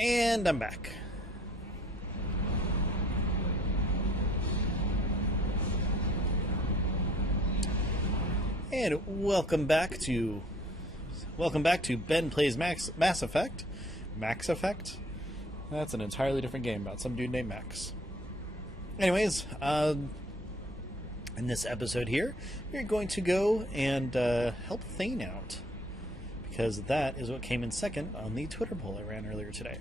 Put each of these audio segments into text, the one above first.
And I'm back. And welcome back to Ben Plays Mass Effect. Max Effect? That's an entirely different game about some dude named Max. Anyways, in this episode here, we're going to go and help Thane out, because that is what came in second on the Twitter poll I ran earlier today.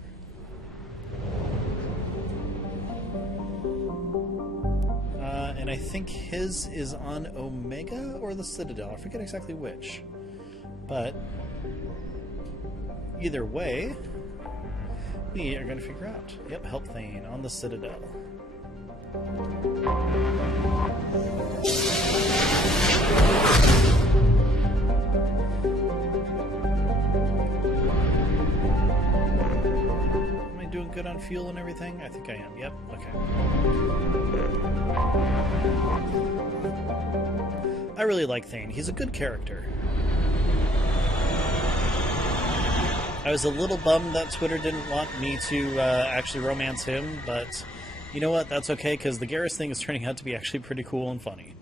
And I think his is on Omega or the Citadel. I forget exactly which. But either way, we are going to figure out. Yep, help Thane on the Citadel. Am I doing good on fuel and everything? I think I am. Yep, okay. I really like Thane. He's a good character. I was a little bummed that Twitter didn't want me to actually romance him, but you know what? That's okay, because the Garrus thing is turning out to be actually pretty cool and funny.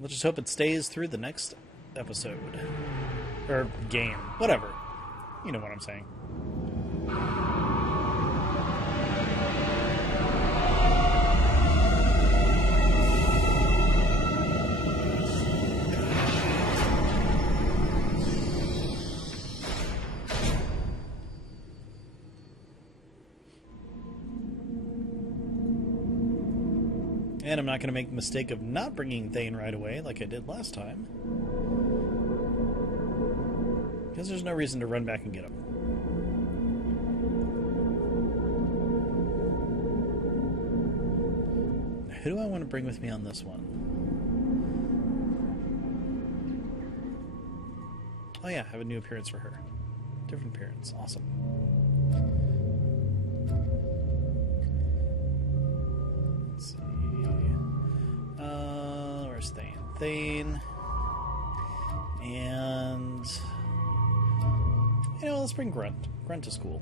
Let's just hope it stays through the next episode. Or game. Whatever. You know what I'm saying. And I'm not going to make the mistake of not bringing Thane right away like I did last time. Because there's no reason to run back and get him. Who do I want to bring with me on this one? Oh yeah, I have a new appearance for her. Different appearance. Awesome. Let's see. Where's Thane? Thane. And you know, let's bring Grunt. Grunt to school.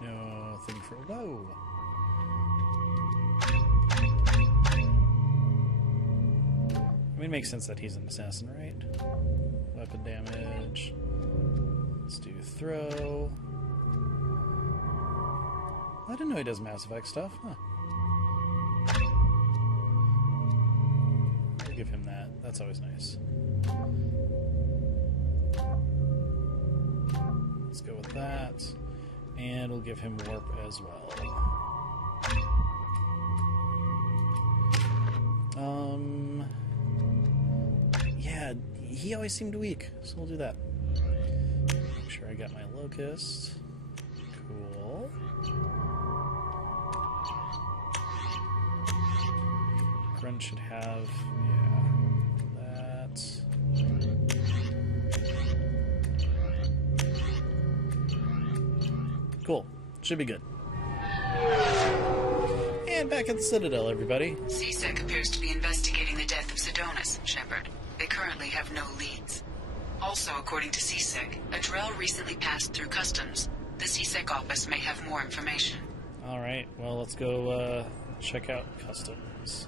No thing for whoa. I mean, it makes sense that he's an assassin, right? Weapon damage. Let's do throw. I didn't know he does Mass Effect stuff. Huh. I'll give him that. That's always nice. Let's go with that. And we'll give him warp as well. Yeah, he always seemed weak, so we'll do that. Make sure I got my locust. Cool. Grunt should have, yeah, that. Cool. Should be good. And back at the Citadel, everybody. CSEC appears to be investigating the death of Sidonis, Shepard. They currently have no leads. Also, according to CSEC, a Drell recently passed through customs. The CSEC office may have more information. Alright, well, let's go check out customs.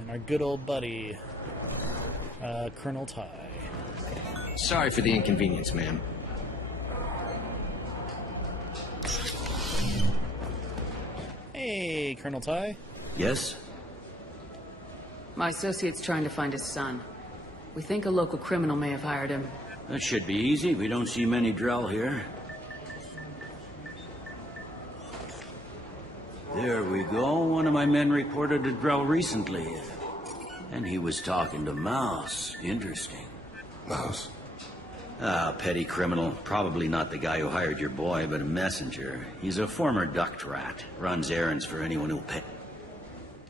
And our good old buddy, Colonel Ty. Sorry for the inconvenience, ma'am. Hey, Colonel Ty. Yes? My associate's trying to find his son. We think a local criminal may have hired him. That should be easy. We don't see many Drell here. There we go. One of my men reported a Drell recently. And he was talking to Mouse. Interesting. Mouse? Ah, petty criminal. Probably not the guy who hired your boy, but a messenger. He's a former duct rat. Runs errands for anyone who'll pet.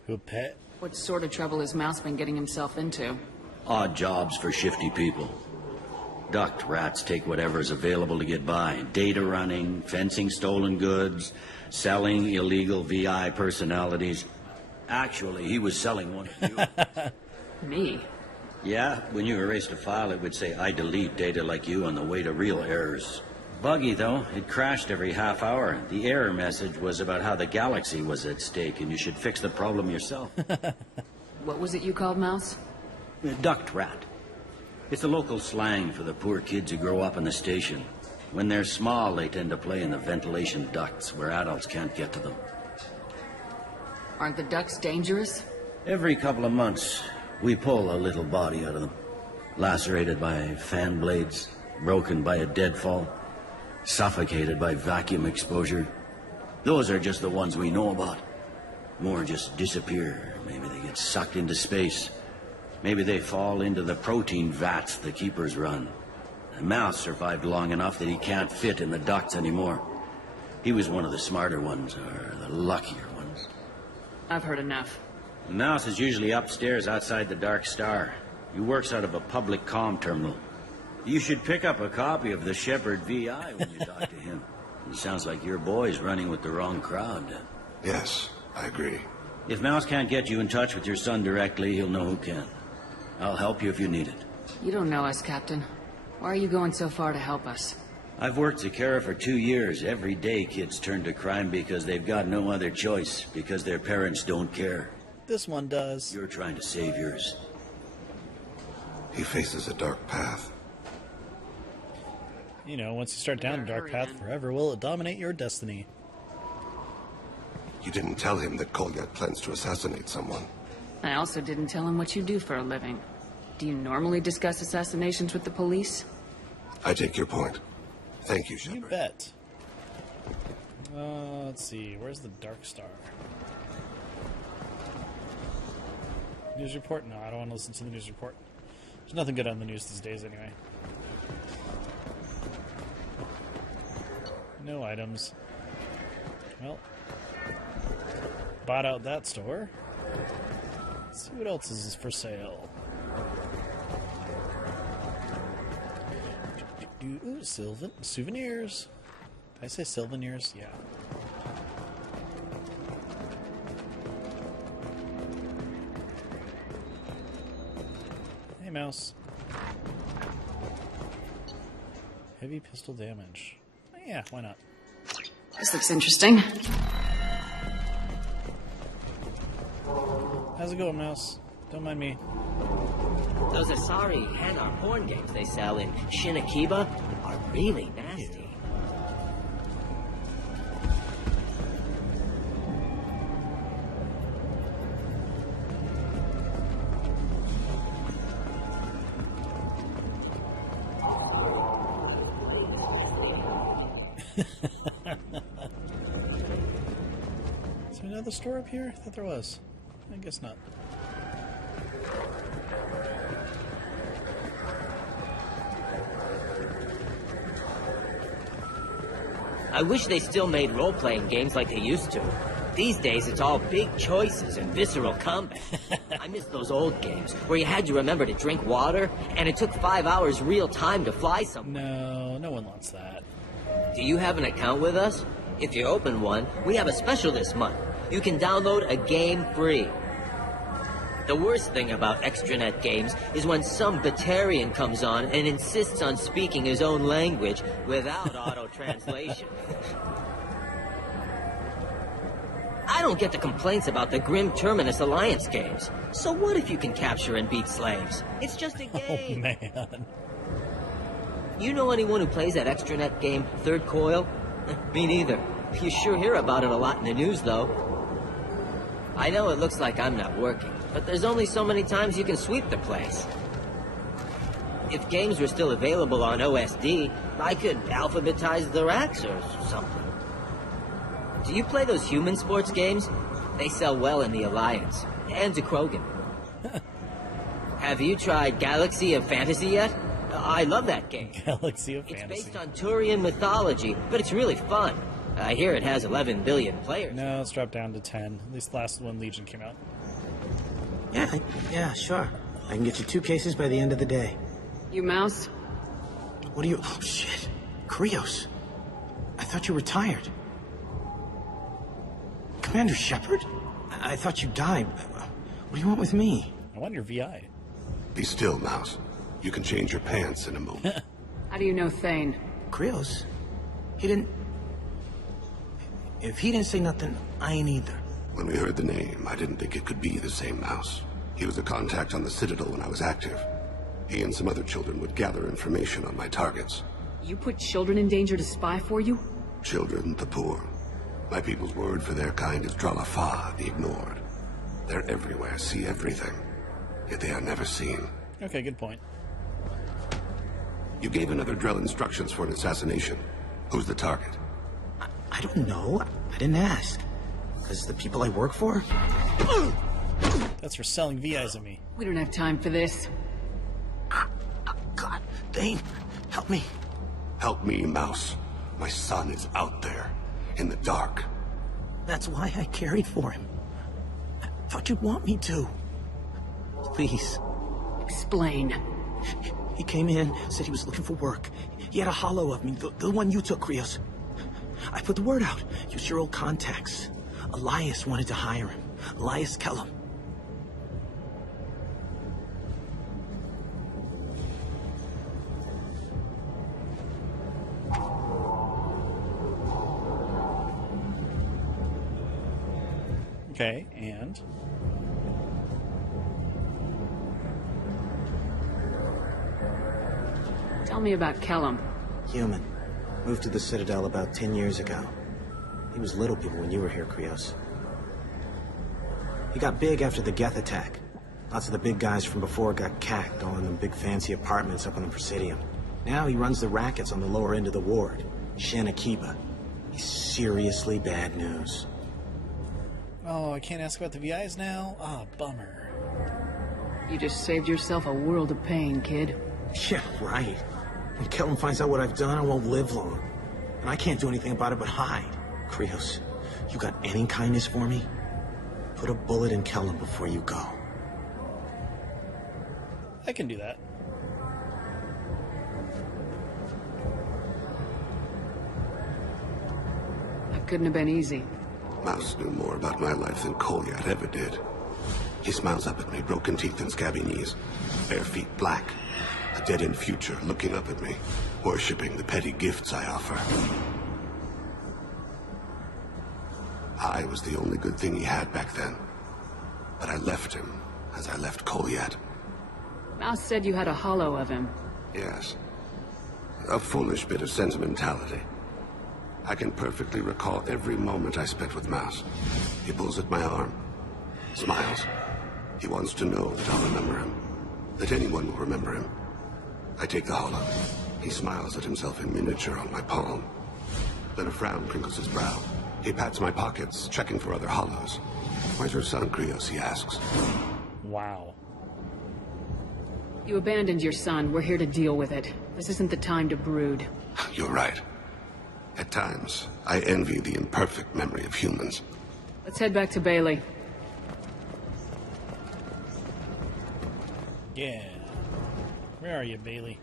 Who'll pet? What sort of trouble has Mouse been getting himself into? Odd jobs for shifty people. Duct rats take whatever's available to get by. Data running, fencing stolen goods, selling illegal VI personalities. Actually, he was selling one of you. Me? Yeah, when you erased a file, it would say, I delete data like you on the way to real errors. Buggy, though. It crashed every half hour. The error message was about how the galaxy was at stake, and you should fix the problem yourself. What was it you called Mouse? Duct rat. It's a local slang for the poor kids who grow up in the station. When they're small, they tend to play in the ventilation ducts where adults can't get to them. Aren't the ducks dangerous? Every couple of months, we pull a little body out of them. Lacerated by fan blades, broken by a deadfall, suffocated by vacuum exposure. Those are just the ones we know about. More just disappear. Maybe they get sucked into space. Maybe they fall into the protein vats the keepers run. The mouse survived long enough that he can't fit in the ducts anymore. He was one of the smarter ones, or the luckier ones. I've heard enough. The mouse is usually upstairs outside the Dark Star. He works out of a public comm terminal. You should pick up a copy of the Shepherd VI when you talk to him. It sounds like your boy's running with the wrong crowd. Yes, I agree. If Mouse can't get you in touch with your son directly, he'll know who can. I'll help you if you need it. You don't know us, Captain. Why are you going so far to help us? I've worked Zakara for 2 years. Every day kids turn to crime because they've got no other choice, because their parents don't care. This one does. You're trying to save yours. He faces a dark path. You know, once you start down a dark path, forever will it dominate your destiny. You didn't tell him that Kolyat plans to assassinate someone. I also didn't tell him what you do for a living. Do you normally discuss assassinations with the police? I take your point. Thank you, You Shepard. bet. Let's see. Where's the Dark Star? News report? No, I don't want to listen to the news report. There's nothing good on the news these days anyway. No items. Well, bought out that store. Let's see what else is for sale. Ooh, souvenirs. Did I say souvenirs? Yeah. Hey, mouse. Heavy pistol damage. Oh, yeah, why not? This looks interesting. How's it going, mouse? Don't mind me. Those Asari Hanar porn games they sell in Shinakiba are really nasty. Is there another store up here? I thought there was. I guess not. I wish they still made role-playing games like they used to. These days, it's all big choices and visceral combat. I miss those old games where you had to remember to drink water, and it took 5 hours real time to fly somewhere. No, no one wants that. Do you have an account with us? If you open one, we have a special this month. You can download a game free. The worst thing about extranet games is when some Batarian comes on and insists on speaking his own language without auto-translation. I don't get the complaints about the Grim Terminus Alliance games. So what if you can capture and beat slaves? It's just a Oh, game. man. You know anyone who plays that extranet game, Third Coil? Me neither. You sure hear about it a lot in the news, though. I know it looks like I'm not working, but there's only so many times you can sweep the place. If games were still available on OSD, I could alphabetize the racks or something. Do you play those human sports games? They sell well in the Alliance, and to Krogan. Have you tried Galaxy of Fantasy yet? I love that game. Galaxy of It's Fantasy. based on Turian mythology, but it's really fun. I hear it has 11 billion players. No, it's dropped down to 10. At least last one Legion came out. Yeah, sure. I can get you 2 cases by the end of the day. You Mouse? What are you... Oh, shit. Krios. I thought you retired. Commander Shepard? I thought you died. What do you want with me? I want your VI. Be still, Mouse. You can change your pants in a moment. How do you know Thane? Krios? He didn't... If he didn't say nothing, I ain't either. When we heard the name, I didn't think it could be the same Mouse. He was a contact on the Citadel when I was active. He and some other children would gather information on my targets. You put children in danger to spy for you? Children, the poor. My people's word for their kind is Dralafa, the ignored. They're everywhere, see everything. Yet they are never seen. Okay, good point. You gave another Drell instructions for an assassination. Who's the target? I don't know. I didn't ask. Because the people I work for? That's for selling VIs at me. We don't have time for this. God, Thane, help me. Help me, Mouse. My son is out there, in the dark. That's why I carried for him. I thought you'd want me to. Please. Explain. He came in, said he was looking for work. He had a hollow of me, the one you took, Krios. I put the word out. Use your old contacts. Elias wanted to hire him. Elias Kellum. Okay, and? Tell me about Kellum. Human. Moved to the Citadel about 10 years ago. He was little people when you were here, Krios. He got big after the Geth attack. Lots of the big guys from before got cacked all in them big fancy apartments up on the Presidium. Now he runs the rackets on the lower end of the ward. Shanakiba. He's seriously bad news. Oh, I can't ask about the VIs now? Ah, bummer. You just saved yourself a world of pain, kid. Yeah, right. When Kellum finds out what I've done, I won't live long. And I can't do anything about it but hide. Krios, you got any kindness for me? Put a bullet in Kellum before you go. I can do that. That couldn't have been easy. Mouse knew more about my life than Kolyat ever did. He smiles up at me, broken teeth and scabby knees, bare feet black, a dead-end future looking up at me, worshipping the petty gifts I offer. I was the only good thing he had back then, but I left him as I left Kolyat. Mouse said you had a hollow of him. Yes. A foolish bit of sentimentality. I can perfectly recall every moment I spent with Mouse. He pulls at my arm, smiles. He wants to know that I'll remember him, that anyone will remember him. I take the hollow. He smiles at himself in miniature on my palm. Then a frown crinkles his brow. He pats my pockets, checking for other hollows. Where's your son, Krios, he asks. Wow. You abandoned your son. We're here to deal with it. This isn't the time to brood. You're right. At times, I envy the imperfect memory of humans. Let's head back to Bailey. Yeah. Where are you, Bailey?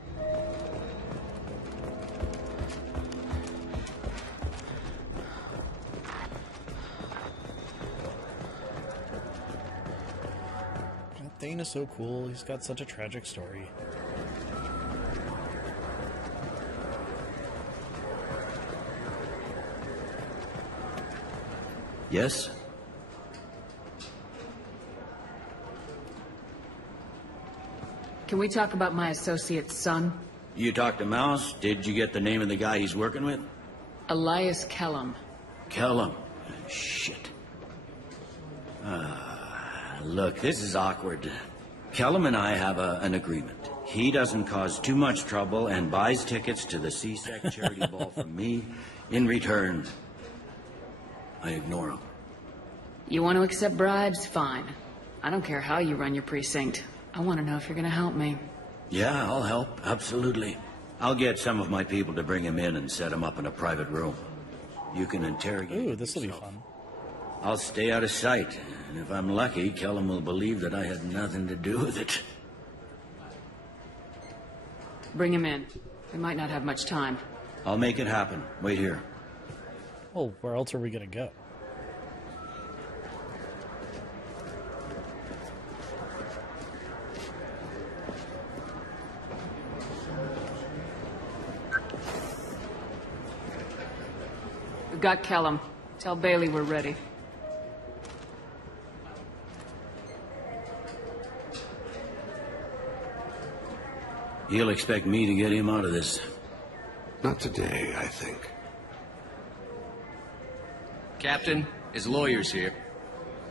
Thane is so cool. He's got such a tragic story. Yes? Can we talk about my associate's son? You talked to Mouse? Did you get the name of the guy he's working with? Elias Kellum. Kellum. Shit. Look, this is awkward. Kellum and I have an agreement. He doesn't cause too much trouble and buys tickets to the CSEC charity ball from me. In return, I ignore him. You want to accept bribes? Fine. I don't care how you run your precinct. I want to know if you're going to help me. Yeah, I'll help. Absolutely. I'll get some of my people to bring him in and set him up in a private room. You can interrogate him Ooh, this will be yourself. fun. I'll stay out of sight, and if I'm lucky, Kellum will believe that I had nothing to do with it. Bring him in. We might not have much time. I'll make it happen. Wait here. Well, where else are we gonna go? We've got Kellum. Tell Bailey we're ready. You'll expect me to get him out of this. Not today, I think. Captain, his lawyer's here.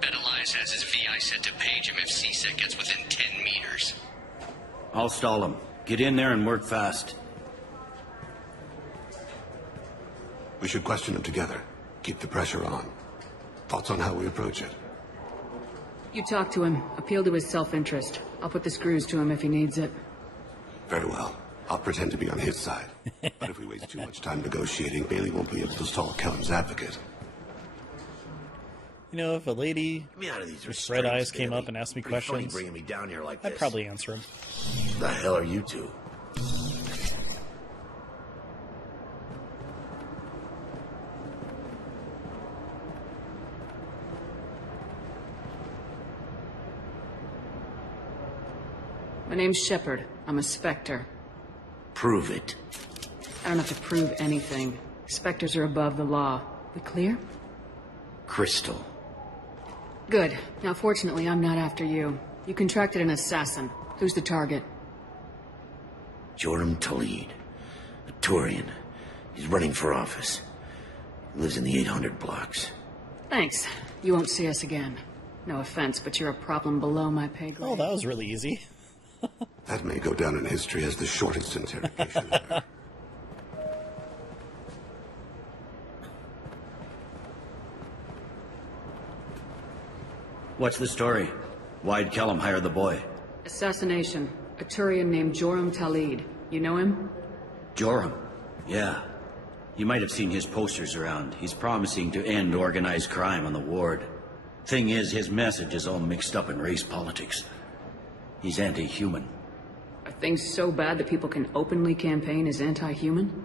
Bet Elias has his VI set to page him if CSEC gets within 10 meters. I'll stall him. Get in there and work fast. We should question him together. Keep the pressure on. Thoughts on how we approach it? You talk to him. Appeal to his self-interest. I'll put the screws to him if he needs it. Very well. I'll pretend to be on his side. But if we waste too much time negotiating, Bailey won't be able to stall Kellum's advocate. You know, if a lady Get me out of these with red eyes came up and asked me Pretty funny questions, bringing me down here like I'd this. probably answer them. The hell are you two? My name's Shepard. I'm a Spectre. Prove it. I don't have to prove anything. Spectres are above the law. We clear? Crystal. Good. Now, fortunately, I'm not after you. You contracted an assassin. Who's the target? Joram Talid. A Turian. He's running for office. Lives in the 800 blocks. Thanks. You won't see us again. No offense, but you're a problem below my pay grade. Oh, that was really easy. That may go down in history as the shortest interrogation ever. What's the story? Why'd Kellum hire the boy? Assassination. A Turian named Joram Talid. You know him? Joram? Yeah. You might have seen his posters around. He's promising to end organized crime on the ward. Thing is, his message is all mixed up in race politics. He's anti-human. Are things so bad that people can openly campaign as anti-human?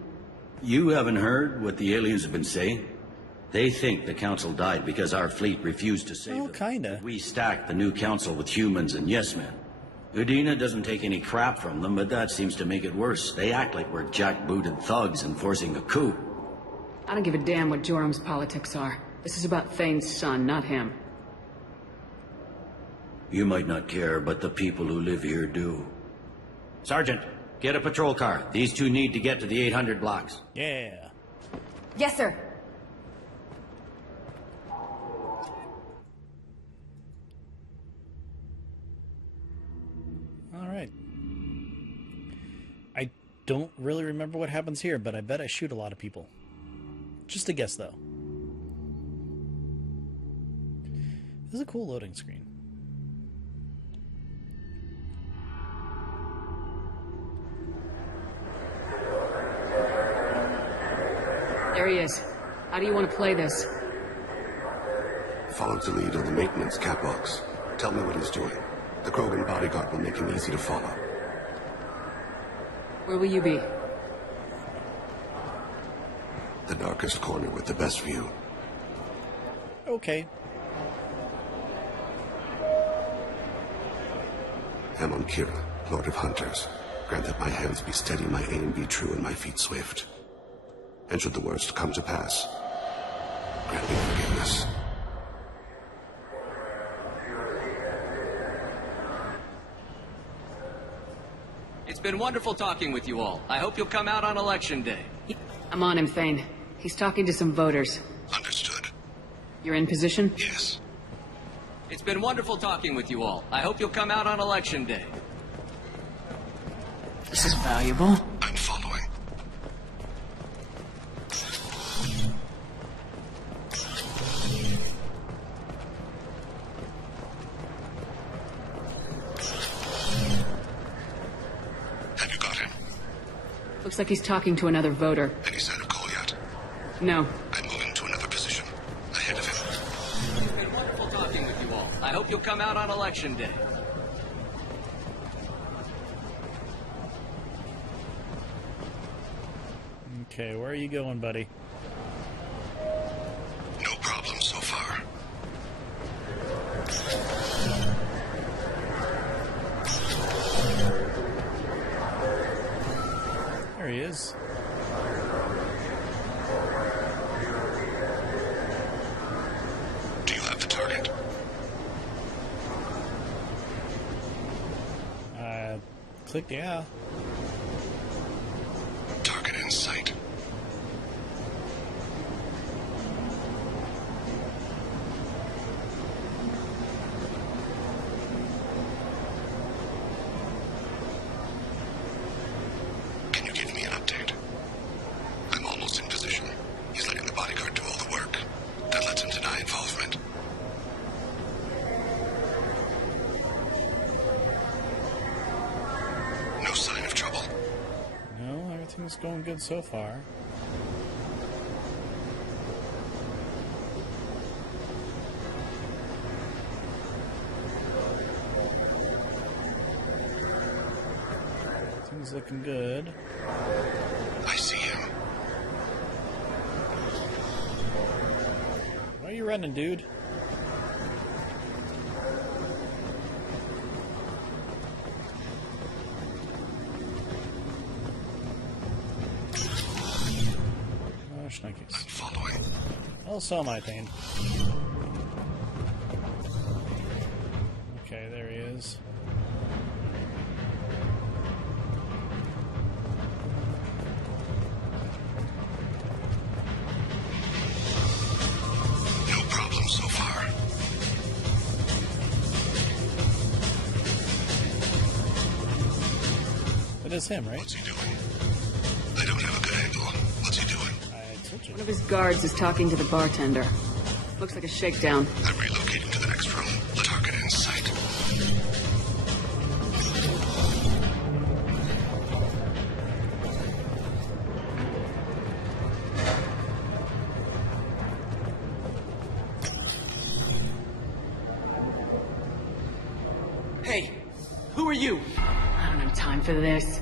You haven't heard what the aliens have been saying? They think the council died because our fleet refused to save Oh, them. kinda. We stacked the new council with humans and yes-men. Udina doesn't take any crap from them, but that seems to make it worse. They act like we're jackbooted thugs enforcing a coup. I don't give a damn what Joram's politics are. This is about Thane's son, not him. You might not care, but the people who live here do. Sergeant, get a patrol car. These two need to get to the 800 blocks. Yeah. Yes, sir. All right. I don't really remember what happens here, but I bet I shoot a lot of people. Just a guess, though. This is a cool loading screen. There he is. How do you want to play this? Follow Talid on the maintenance catwalks. Tell me what he's doing. The Krogan bodyguard will make him easy to follow. Where will you be? The darkest corner with the best view. Okay. Amon Kira, Lord of Hunters. Grant that my hands be steady, my aim be true, and my feet swift. And should the worst come to pass, grant me forgiveness. It's been wonderful talking with you all. I hope you'll come out on Election Day. I'm on him, Thane. He's talking to some voters. Understood. You're in position? Yes. It's been wonderful talking with you all. I hope you'll come out on Election Day. This is valuable. I'm following. Have you got him? Looks like he's talking to another voter. Any sign of call yet? No. I'm moving to another position. Ahead of him. It's been wonderful talking with you all. I hope you'll come out on Election Day. Okay, where are you going, buddy? No problem so far. There he is. clicked, yeah. Target in sight. Can you give me an update? I'm almost in position. He's letting the bodyguard do all the work. That lets him deny involvement. No sign of trouble. No, everything's going good so far. Everything's looking good. I see him. Why are you running, dude? Oh, shnikes. I'm following. Oh, so am I, Thane. Okay, there he is. No problem so far. That is him, right? What's he doing? I don't have a good angle. What's he doing? I told you. One of his guards is talking to the bartender. Looks like a shakedown. I'm relocating to the next room. Target in sight. Hey, who are you? I don't have time for this.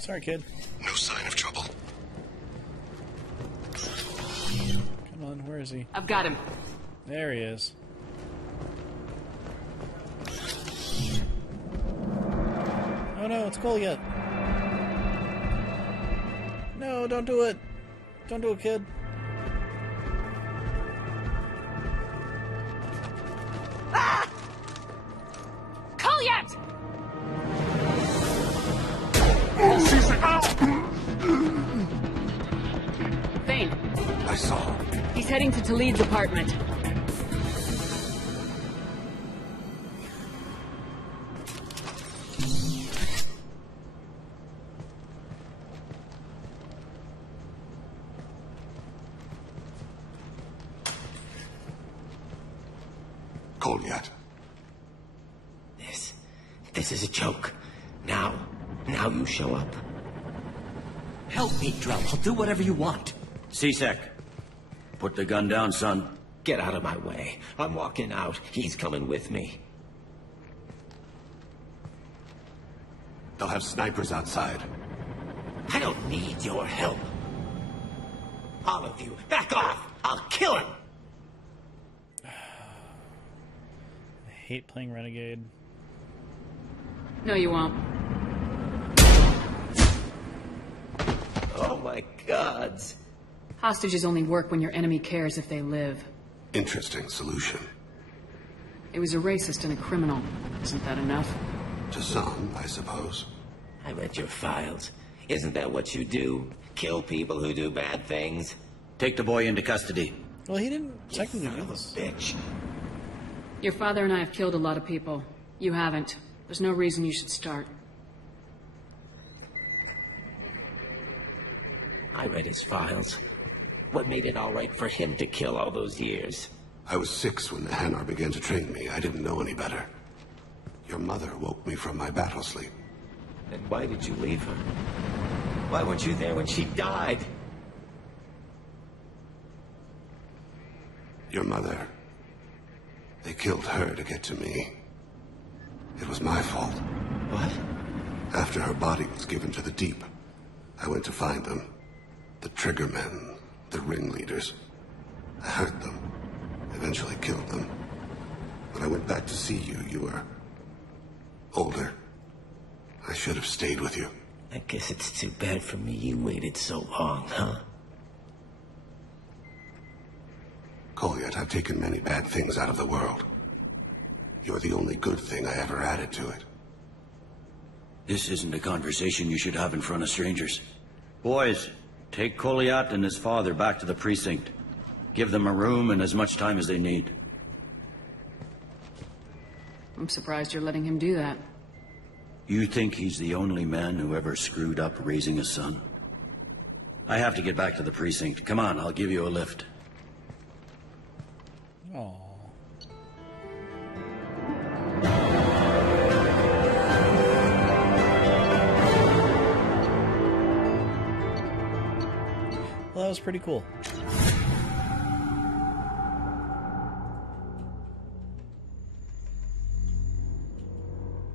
Sorry, kid. No sign of trouble. Come on, where is he? I've got him. There he is. Oh no, it's Goliath. No, don't do it. Don't do it, kid. Goliath! Thane, I saw. he's heading to Talid's apartment. Goliath. This is a joke. Now you show up. Help me, Drell. I'll do whatever you want. C-Sec, put the gun down, son. Get out of my way. I'm walking out. He's coming with me. They'll have snipers outside. I don't need your help. All of you, back off! I'll kill him! I hate playing Renegade. No, you won't. Oh my gods. Hostages only work when your enemy cares if they live. Interesting solution. It was a racist and a criminal. Isn't that enough? To some, I suppose. I read your files. Isn't that what you do? Kill people who do bad things? Take the boy into custody. Well, he didn't technically Son do of a this. bitch. Your father and I have killed a lot of people. You haven't. There's no reason you should start. I read his files. What made it all right for him to kill all those years? I was 6 when the Hanar began to train me. I didn't know any better. Your mother woke me from my battle sleep. Then why did you leave her? Why weren't you there when she died? Your mother. They killed her to get to me. It was my fault. What? After her body was given to the deep, I went to find them. The triggermen, the ringleaders. I hurt them, eventually killed them. When I went back to see you, you were older. I should have stayed with you. I guess it's too bad for me you waited so long, huh? Goliath, I've taken many bad things out of the world. You're the only good thing I ever added to it. This isn't a conversation you should have in front of strangers. Boys, take Koliat and his father back to the precinct. Give them a room and as much time as they need. I'm surprised you're letting him do that. You think he's the only man who ever screwed up raising a son? I have to get back to the precinct. Come on, I'll give you a lift. Aww. Well, that was pretty cool.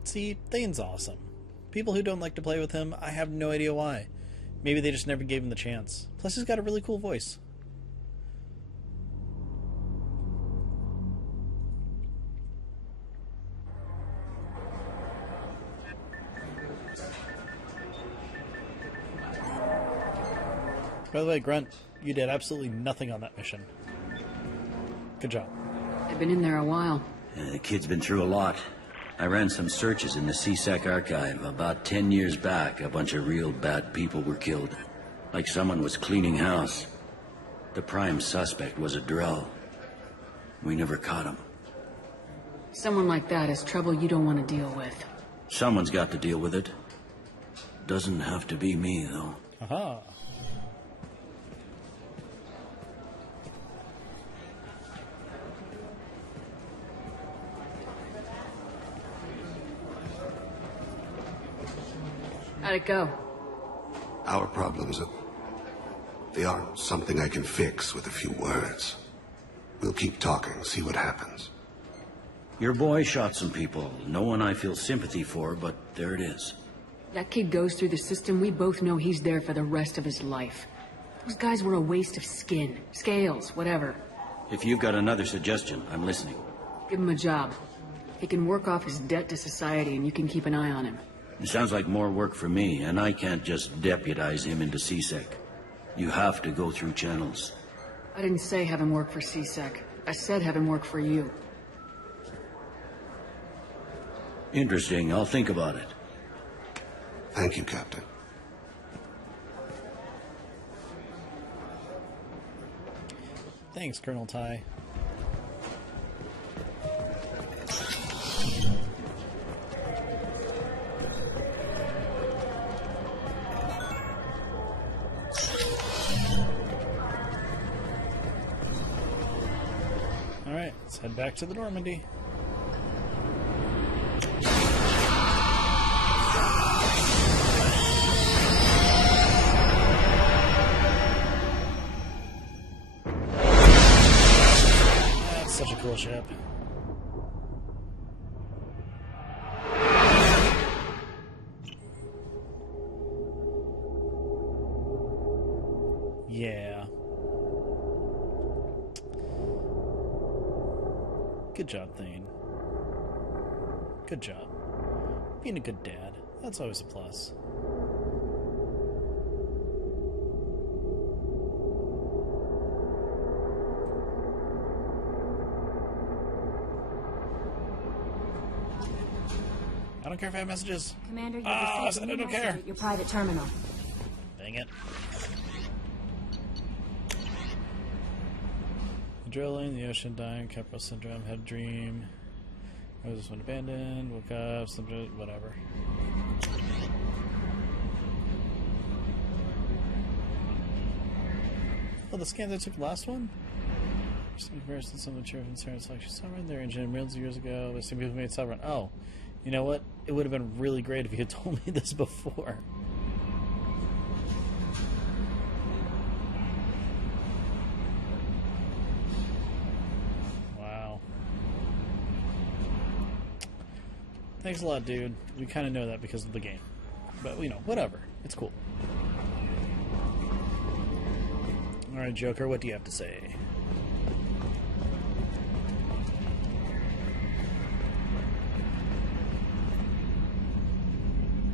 See, Thane's awesome. People who don't like to play with him, I have no idea why. Maybe they just never gave him the chance. Plus, he's got a really cool voice. By the way, Grunt, you did absolutely nothing on that mission. Good job. I've been in there a while. The kid's been through a lot. I ran some searches in the CSEC archive. About 10 years back, a bunch of real bad people were killed. Like someone was cleaning house. The prime suspect was a Drell. We never caught him. Someone like that is trouble you don't want to deal with. Someone's got to deal with it. Doesn't have to be me, though. Aha. How'd it go? Our problems, they aren't something I can fix with a few words. We'll keep talking, see what happens. Your boy shot some people. No one I feel sympathy for, but there it is. That kid goes through the system, we both know he's there for the rest of his life. Those guys were a waste of skin, scales, whatever. If you've got another suggestion, I'm listening. Give him a job. He can work off his debt to society and you can keep an eye on him. It sounds like more work for me, and I can't just deputize him into CSEC. You have to go through channels. I didn't say have him work for CSEC. I said have him work for you. Interesting. I'll think about it. Thank you, Captain. Thanks, Colonel Ty. Alright, let's head back to the Normandy. That's such a cool ship. Yeah. Good job, Thane. Good job. Being a good dad. That's always a plus. I don't care if I have messages. Commander, you I received a new don't message care. at your private terminal. Dang it. Drilling, the ocean dying, Capital Syndrome, had a dream. I was this one abandoned, woke up, whatever. Oh, the scans I took last one? Just in comparison to some of the children's parents like, she saw right there engine millions of years ago. The same people made Sovereign. Oh, you know what? It would have been really great if you had told me this before. Thanks a lot, dude. We kind of know that because of the game. But, you know, whatever. It's cool. Alright, Joker, what do you have to say?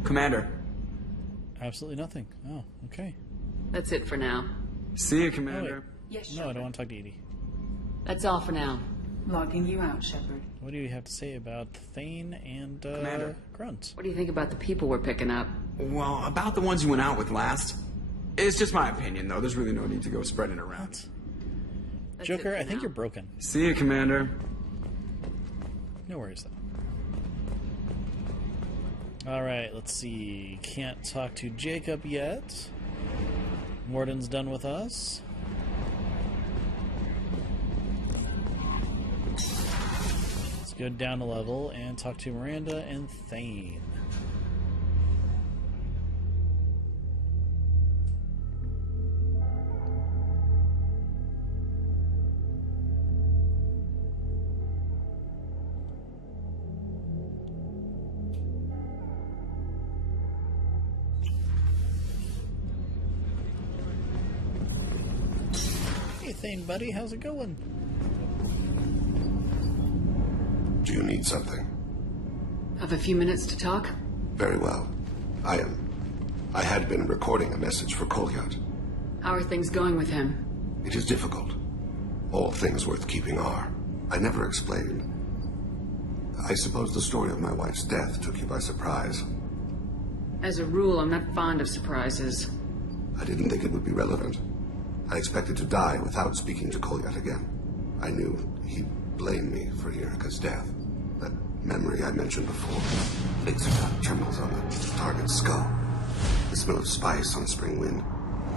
Commander. Absolutely nothing. Oh, okay. That's it for now. See you, Commander. No, I don't want to talk to Edie. That's all for now. Logging you out, Shepard. What do you have to say about Thane and Commander. Grunt? What do you think about the people we're picking up? Well, about the ones you went out with last. It's just my opinion, though. There's really no need to go spreading it around. That's Joker, it for I think now. you're broken. See you, Commander. No worries, though. Alright, let's see. Can't talk to Jacob yet. Morden's done with us. Let's go down a level and talk to Miranda and Thane. Hey Thane, buddy, how's it going? Do you need something? Have a few minutes to talk? Very well. I had been recording a message for Kolyat. How are things going with him? It is difficult. All things worth keeping are. I never explained. I suppose the story of my wife's death took you by surprise. As a rule, I'm not fond of surprises. I didn't think it would be relevant. I expected to die without speaking to Kolyat again. I knew he'd blame me for Erika's death. That memory I mentioned before. Laser dot trembles on the target's skull. The smell of spice on spring wind.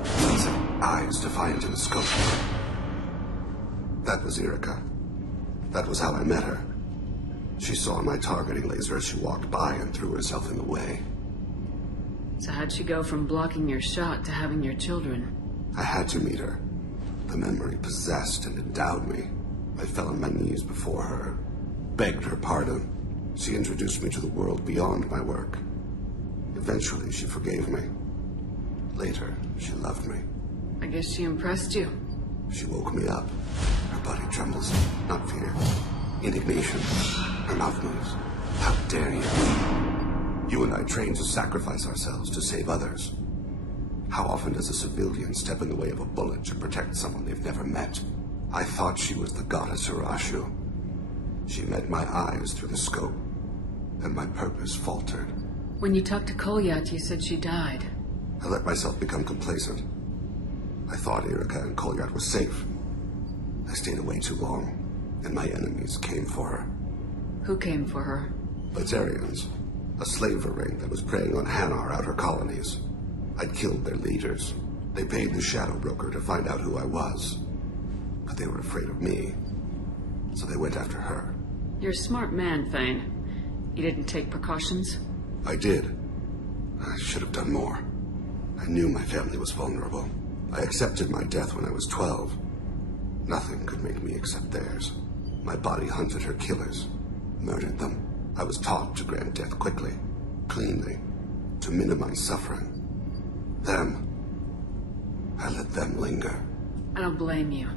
Sunset eyes defiant in the scope. That was Erika. That was how I met her. She saw my targeting laser as she walked by and threw herself in the way. So how'd she go from blocking your shot to having your children? I had to meet her. The memory possessed and endowed me. I fell on my knees before her, begged her pardon. She introduced me to the world beyond my work. Eventually, she forgave me. Later, she loved me. I guess she impressed you. She woke me up. Her body trembles. Not fear. Indignation. Her mouth moves. How dare you? You and I trained to sacrifice ourselves to save others. How often does a civilian step in the way of a bullet to protect someone they've never met? I thought she was the goddess Hirashu. She met my eyes through the scope, and my purpose faltered. When you talked to Kolyat, you said she died. I let myself become complacent. I thought Erika and Kolyat were safe. I stayed away too long, and my enemies came for her. Who came for her? Batarians, a slaver ring that was preying on Hanar outer colonies. I'd killed their leaders. They paid the shadow broker to find out who I was. But they were afraid of me, so they went after her. You're a smart man, Thane. You didn't take precautions? I did. I should have done more. I knew my family was vulnerable. I accepted my death when I was 12. Nothing could make me accept theirs. My body hunted her killers, murdered them. I was taught to grant death quickly, cleanly, to minimize suffering. Them, I let them linger. I don't blame you.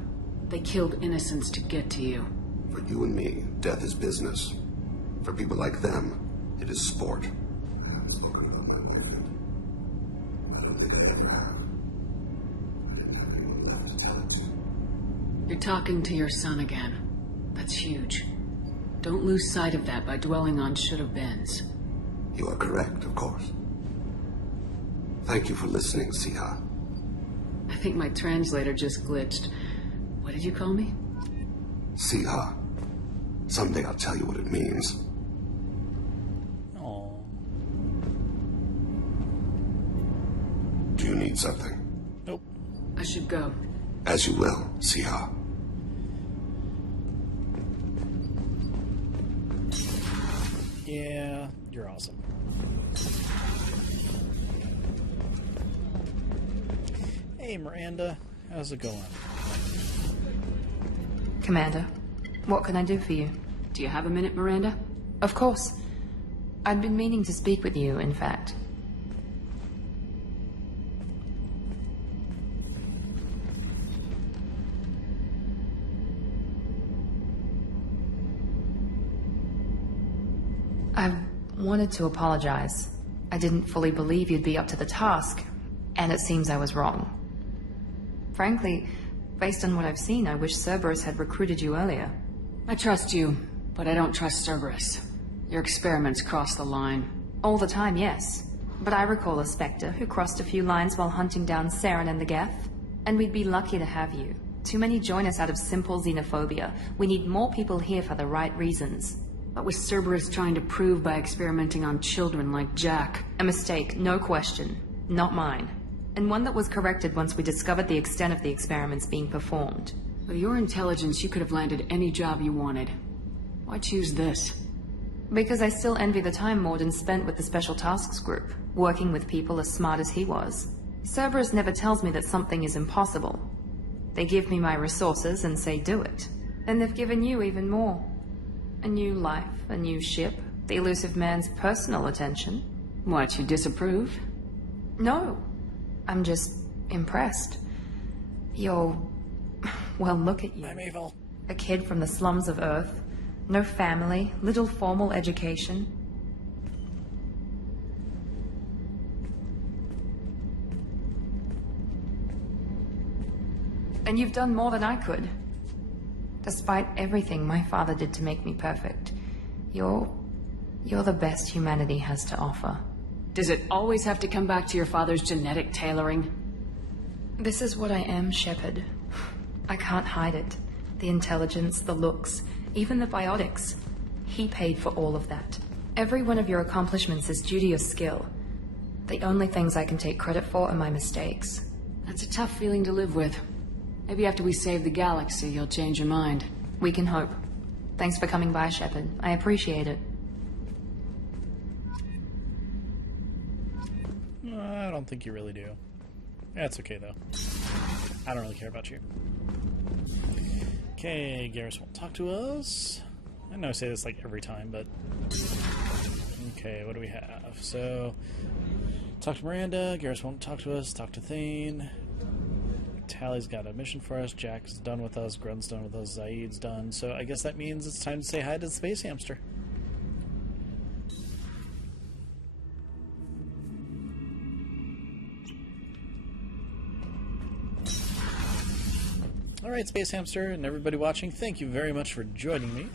They killed innocents to get to you. For you and me, death is business. For people like them, it is sport. I haven't spoken about my wife. I don't think I ever have. I didn't have anyone left to tell it to. You're talking to your son again. That's huge. Don't lose sight of that by dwelling on should-have-beens. You are correct, of course. Thank you for listening, Siha. I think my translator just glitched. What did you call me? Siha. Someday I'll tell you what it means. Aww. Do you need something? Nope. I should go. As you will, Siha. Yeah, you're awesome. Hey, Miranda. How's it going? Commander, what can I do for you? Do you have a minute, Miranda? Of course. I'd been meaning to speak with you, in fact. I wanted to apologize. I didn't fully believe you'd be up to the task, and it seems I was wrong. Frankly, based on what I've seen, I wish Cerberus had recruited you earlier. I trust you, but I don't trust Cerberus. Your experiments cross the line. All the time, yes. But I recall a Spectre who crossed a few lines while hunting down Saren and the Geth. And we'd be lucky to have you. Too many join us out of simple xenophobia. We need more people here for the right reasons. What was Cerberus trying to prove by experimenting on children like Jack? A mistake, no question. Not mine. And one that was corrected once we discovered the extent of the experiments being performed. With your intelligence, you could have landed any job you wanted. Why choose this? Because I still envy the time Morden spent with the Special Tasks Group, working with people as smart as he was. Cerberus never tells me that something is impossible. They give me my resources and say do it. And they've given you even more. A new life, a new ship, the elusive man's personal attention. What, you disapprove? No. I'm just impressed. You're... well, look at you. I'm evil. A kid from the slums of Earth. No family, little formal education. And you've done more than I could. Despite everything my father did to make me perfect, you're the best humanity has to offer. Does it always have to come back to your father's genetic tailoring? This is what I am, Shepard. I can't hide it. The intelligence, the looks, even the biotics. He paid for all of that. Every one of your accomplishments is due to your skill. The only things I can take credit for are my mistakes. That's a tough feeling to live with. Maybe after we save the galaxy, you'll change your mind. We can hope. Thanks for coming by, Shepard. I appreciate it. I don't think you really do. That's okay, though. I don't really care about you. Okay, Garrus won't talk to us. I know I say this like every time, but... Okay, what do we have? So, talk to Miranda. Garrus won't talk to us. Talk to Thane. Tally's got a mission for us. Jack's done with us. Grun's done with us. Zaid's done. So I guess that means it's time to say hi to the space hamster. Alright, Space Hamster and everybody watching, thank you very much for joining me.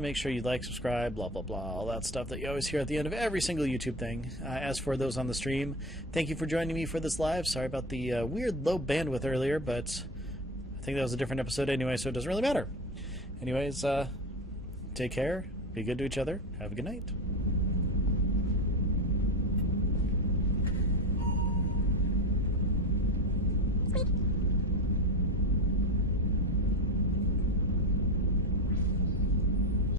Make sure you like, subscribe, blah, blah, blah, all that stuff that you always hear at the end of every single YouTube thing. As for those on the stream, thank you for joining me for this live. Sorry about the weird low bandwidth earlier, but I think that was a different episode anyway, so it doesn't really matter. Anyways, take care, be good to each other, have a good night.